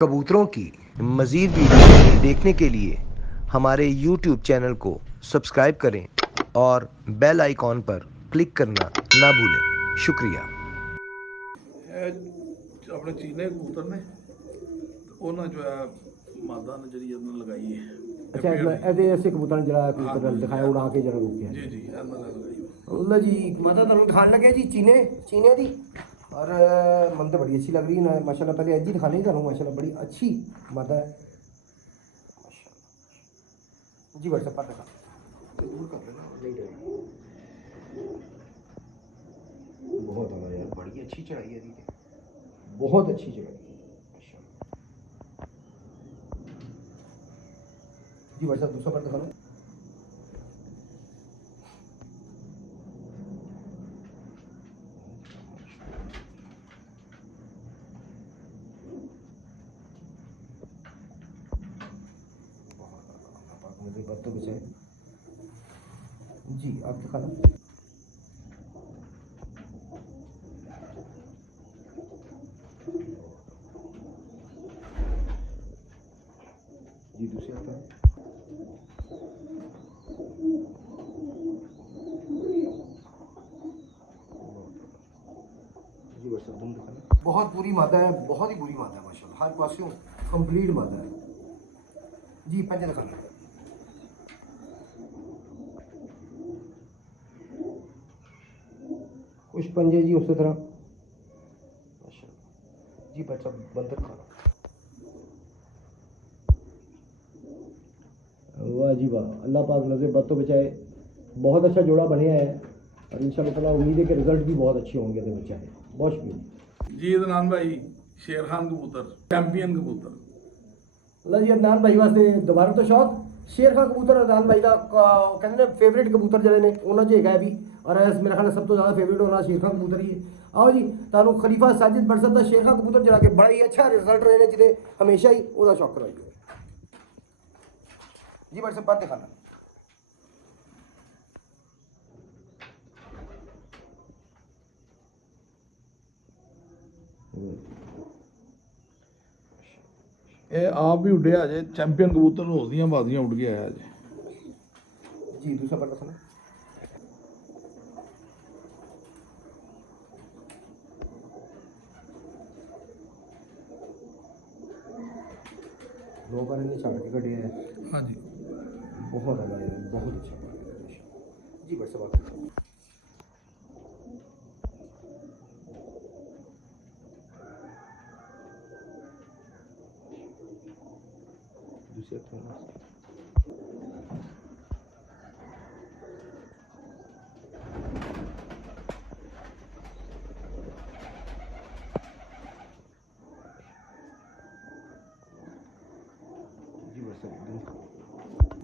कबूतरों की मज़ीद वीडियो देखने के लिए हमारे YouTube चैनल को सब्सक्राइब करें और बेल आइकॉन पर क्लिक करना ना भूलें। शुक्रिया। ਇਹ ਆਪਣੇ ਚੀਨੇ ਕਬੂਤਰ ਨੇ ਉਹਨਾਂ ਜੋ ਹੈ ਮਾਦਾ ਨੇ ਜਿਹੜੀ ਇਹਨਾਂ ਲਗਾਈ ਹੈ अच्छा ऐसे ऐसे कबूतर जरा कबूतर दिखाया उड़ा के जरा रोके ਜੀ ਜੀ ਇਹਨਾਂ ਨੇ ਲਗਾਈ अल्लाह जी माता तुम दिखाने लगे जी चीने चीने दी और मन तो बड़ी अच्छी लग रही है ना माशाल्लाह। पहले अज ही दिखाने ही माशाल्लाह बड़ी अच्छी माता है जी। व्हाट्सएप पर दिखा बहुत है यार, बड़ी अच्छी चढ़ाई है दी, बहुत अच्छी चढ़ाई जी। व्हाट्सएप दूसरा पर दिखा लो। मुझे बातों कुछ है जी, आप दिखा लो जी। दूसरे आता है जी। बस तुम दिखा लो। बहुत बुरी मादा है, बहुत ही बुरी मादा है माशाल्लाह, हर पासों कंप्लीट मादा है जी। पंजे दिखा लो कुछ पंजे जी उसी तरह जी। बच्चा बंदर खाना वाह जी वाह, अल्लाह पाक नज़र बत्तों बचाए। बहुत अच्छा जोड़ा बनया है और इंशाल्लाह ताला उम्मीद है कि रिजल्ट भी बहुत अच्छे होंगे तो बच्चा है। बहुत शुक्रिया ਜੀ। ਅਦਨਾਨ ਭਾਈ ਸ਼ੇਰ ਖਾਨ ਕਬੂਤਰ ਚੈਂਪੀਅਨ ਕਬੂतर अल्लाह जी। अदनान भाई वास्ते दोबारा तो शौक शेर खान कबूतर अदनान भाई का कहते हैं फेवरेट कबूतर जड़े ने उन्होंने जो है भी और मेरे ख्याल सब तो ज़्यादा फेवरेट होना शेर खान कबूतर ही है। आओ जी तुम खलीफा साजिद बरसत का शेर खान कबूतर जरा के बड़ा ही अच्छा रिजल्ट रहे हैं जिसे हमेशा ही वह शौक करवाइए जी। व्हाट्सएप पर दिखाना ਇਹ ਆਪ ਵੀ ਉੱਡਿਆ ਜੇ ਚੈਂਪੀਅਨ ਕਬੂਤਰ ਰੋਜ਼ ਦੀਆਂ ਬਾਜ਼ੀਆਂ ਉੱਡ ਕੇ ਆਇਆ ਜੇ जी। दूसरा पर दिखाना दो बार इन्हें छाड़ के कटे हैं हाँ जी। बहुत अच्छा है, बहुत अच्छा जी। व्हाट्सएप पर दूसरे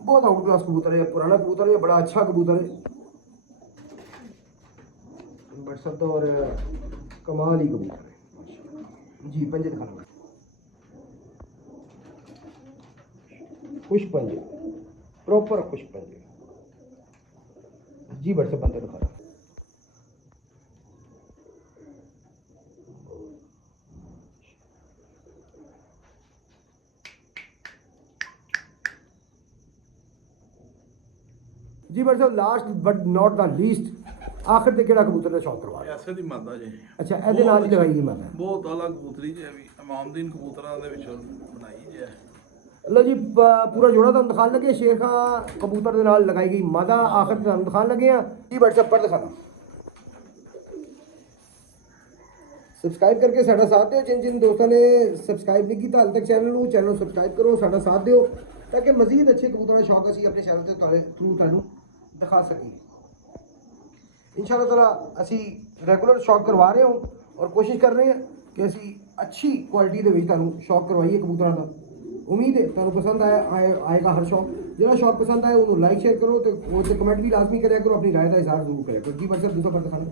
बहुत आउट क्लास कबूतर है, पुराना कबूतर है, बड़ा अच्छा कबूतर है बरसत और कमाल ही कबूतर है जी। पंजे दिखाना खुश पंजे, प्रॉपर खुश पंजे जी। व्हाट्सएप बंदे दिखाना जी। WhatsApp last but not the least आखिर ते केड़ा कबूतर का शौक करवा ਐਸੇ ਦੀ ਮਾਦਾ ਜੇ अच्छा ਇਹਦੇ ਨਾਲ ਹੀ ਲਗਾਈ ਗਈ ਮਾਤਾ ਬਹੁਤ ਆਲਾ ਕਬੂਤਰੀ ਜੇ ਵੀ ਇਮਾਮਦੀਨ ਕਬੂਤਰਾਂ ਦੇ ਵਿੱਚੋਂ ਬਣਾਈ ਜੇ लो जी पूरा जोड़ा तुम दिखाने लगे शेर खान कबूतर के नाल लगाई गई मादा आखिर तुम दिखाने लगे हैं जी। व्हाट्सएप पर दिखाना सब्सक्राइब करके साडा साथ दो। जिन जिन दोस्तों ने सब्सक्राइब नहीं किया हाल तक चैनल सब्सक्राइब करो, साडा साथ दो ताकि मजीद अच्छे कबूतर का शौक असी अपने चैनल के थ्रू तुहानू दिखा सकें। इंशाअल्लाह ताला असी रेगुलर शौक करवा रहे हो और कोशिश कर रहे हैं कि असी अच्छी क्वालिटी के शौक करवाइए कबूतरों का। उम्मीद है तुहानू पसंद आएगा हर शौक। जो शौक पसंद आए उन्होंने लाइक शेयर करो तो कमेंट भी लाजमी करा करो, अपनी राय का इजहार जरूर करा करो जी। व्हाट्सएप दूसरा पर दिखाना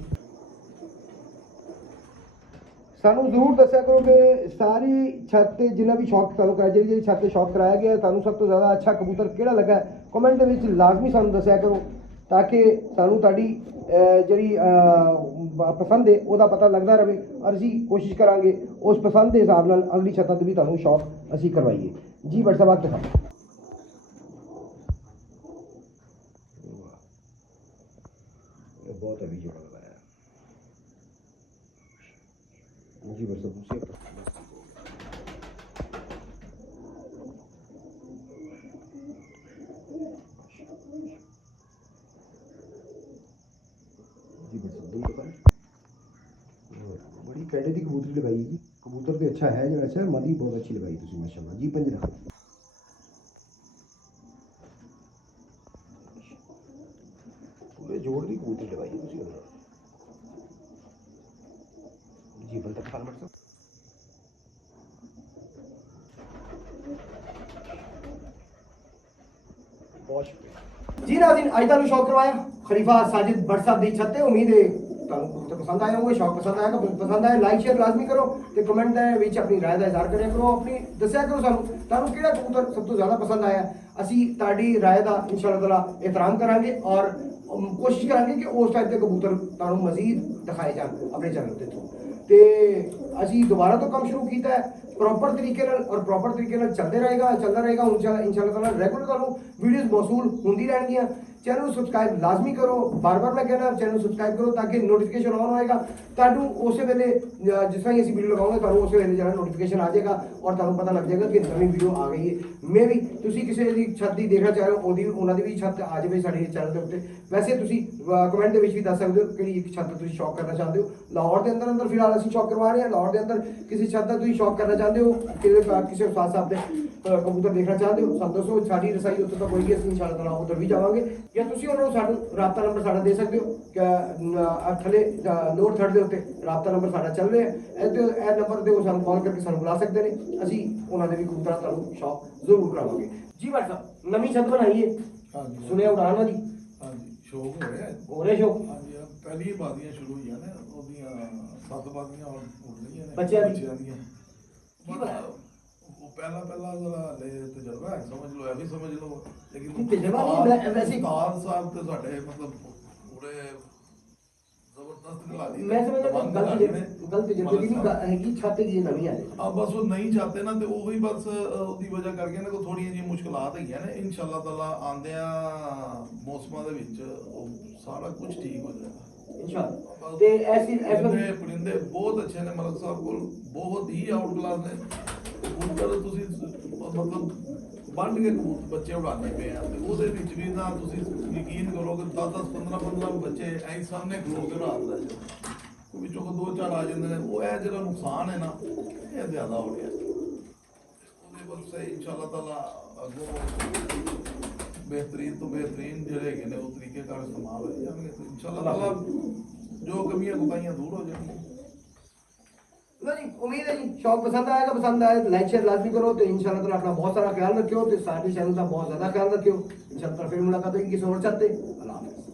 सानू जरूर दस्या करो कि सारी छत से जिन्हें भी शौक तुहानू कराया जी छत से शौक कराया गया तुहानू सब तो ज़्यादा अच्छा कबूतर किहड़ा लगा कमेंट के लाजमी सानू दस्या करो ਤਾਂ ਕਿ ਸਾਨੂੰ ਤੁਹਾਡੀ ਜਿਹੜੀ ਪਸੰਦ ਹੈ ਉਹਦਾ ਪਤਾ ਲੱਗਦਾ ਰਹੇ ਔਰ ਅਸੀਂ ਕੋਸ਼ਿਸ਼ ਕਰਾਂਗੇ ਉਸ ਪਸੰਦ ਦੇ ਹਿਸਾਬ ਨਾਲ ਅਗਲੀ ਛੱਤਾਂ 'ਤੇ ਵੀ ਤੁਹਾਨੂੰ ਸ਼ੌਪ ਅਸੀਂ ਕਰਵਾਈਏ ਜੀ। ਬਟ ਸਾਹਿਬ ਦਿਖਾਓ बहुत अभी जोड़ा लगाया जी। बस दूसरी जी बस बड़ी कैडे की कबूतरी लगाई जी। कबूतर तो अच्छा है जो अच्छा मदी बहुत अच्छी लगाई तुम माशाल्लाह जी। पंज रखो पूरे जोड़ की कबूतरी लगाई है जी। बल तक फार्मर साहब बहुत शुक्रिया जी। नाज़रीन अज तुहानू शौक करवाया खलीफा साजिद भट्ट साहब की छत है। उम्मीद है तुहानू कबूतर पसंद आए होंगे, शौक पसंद आएगा। पसंद आए लाइक शेयर लाजमी करो तो कमेंट विच अपनी राय का इजहार करिया करो। अपनी दस्या करो सानू तुहानू किहड़ा कबूतर सब तो ज़्यादा पसंद आया। असी तुहाडी राय का इंशाअल्लाह ताला एहतराम करांगे और कोशिश करांगे कि उस टाइप के कबूतर तुहानू मजीद दिखाए जान अपने चैनल के थ्रू। तो असी दोबारा तो काम शुरू किया है प्रॉपर तरीके और प्रॉपर तरीके चलते रहेगा इंशाअल्लाह ताला रेगुलर तुहानू वीडियोज़ मौसूल होंदी रहणगियां। चैनल सब्सक्राइब लाजमी करो। बार बार मैं कहना चैनल सब्सक्राइब करो ताकि नोटिफिकेशन ऑन होएगा तुहानू उस वेले जिस तरह असीं वीडियो लगाओगे तुहानू उस वेले जो नोटिफिकेशन आ जाएगा और तुहानू पता लग जाएगा कि नवी वीडियो आ गई है। मे भी तुसीं किसी की छत की देखना चाह रहे हो ओदी उन्हां दी भी छत आ जाए साडे चैनल के उत्ते। वैसे तुसीं कमेंट दे विच भी दस सकदे हो कि छत तुसीं शौक करना चाहते हो। लाहौर के अंदर फिलहाल असीं शौक करवा रहे हैं। लाहौर के अंदर किसी छत का तुसीं शौक करना चाहते हो किसी उस्ताद साहब के कबूतर देखना चाहते हो सानू दसो। साडी रसाई उत्थे तक होएगी असीं इंशाअल्लाह ताला उधर भी जावांगे या तुसीं उन्होंने साडू राबता नंबर साडा दे सकते हो कि थले लोअर थर्ड के उत्ते राबता नंबर साडा चल रहा है। ए नंबर ते सानू कॉल करके सानू बुला सकते हैं। असीं उन्हां दे भी कबूतर तुहानू शौक जरूर करावांगे जी। भाई साहब नवीं छत बनाई है हाँ जी सुनिया उड़ान वाली हाँ जी शौक हो रहा है हो रहे शौक हाँ जी। पहली बादियां शुरू हुई ने ओदियां 7 बादियां और उड़ रही ने बच्चियां दी पहला जरा ले तजर्बा है समझ लो अभी समझ लो लेकिन तजर्बा नहीं वैसे कार साहब तो साडे मतलब पूरे जबरदस्त खिला दी मैं समझदा गलत तजर्बे की नहीं है कि छत जी नवी आ अब बस वो नहीं चाहते ना तो वही बस ओदी वजह करके ना को थोड़ी जी मुश्किलात है ने इंशाअल्लाह ताला आंदिया मौसमां दे विच सारा कुछ ठीक हो जाएगा इंशाअल्लाह। ते ऐसी परिंदे बहुत अच्छे ने मलक साहब को बहुत ही आउट क्लास ने कबूतर ਤੁਸੀਂ मतलब बन के बच्चे उड़ाने पे हैं ਉਹਦੇ ਵਿੱਚ ਵੀ ਨਾ ਤੁਸੀਂ ਯਕੀਨ ਕਰੋ ਕਿ 10-15 ਬੱਚੇ ਐਂ ਸਾਹਮਣੇ ਖਲੋ ਕੇ ਉਡਾ ਦਿੰਦਾ ਜੀ। ਕੋਈ ਵਿੱਚੋਂ ਦੋ ਚਾਰ ਆ ਜਾਂਦੇ ਨੇ ਉਹ ਇਹ ਜਿਹੜਾ ਨੁਕਸਾਨ ਹੈ ਨਾ ਇਹ ਜ਼ਿਆਦਾ ਹੋ ਰਿਹਾ ਉਹਦੇ ਵਾਸਤੇ ਇਨਸ਼ਾਅੱਲਾ ਤਾਲਾ ਅੱਗੋਂ बेहतरीन तो बेहतरीन ਜਿਹੜੇ ਹੈਗੇ ਨੇ ਉਹ ਤਰੀਕੇ ਨਾਲ ਇਸਤੇਮਾਲ ਹੋ ਜਾਣਗੇ ਤੇ ਇਨਸ਼ਾਅੱਲਾ ਤਾਲਾ ਜੋ ਕਮੀਆਂ ਕੁਤਾਈਆਂ ਦੂਰ ਹੋ ਜਾਣਗੀਆਂ। जी उम्मीद है जी शौक पसंद आएगा। पसंद आए तो लाइक शेयर लाजमी करो। तो इंशाल्लाह ताला अपना बहुत सारा ख्याल रखियो तो सारे चैनल का बहुत ज़्यादा ख्याल रखियो। इंशाल्लाह फिर मुलाकात होगी किसी और छत पे। अल्लाह हाफ़िज़।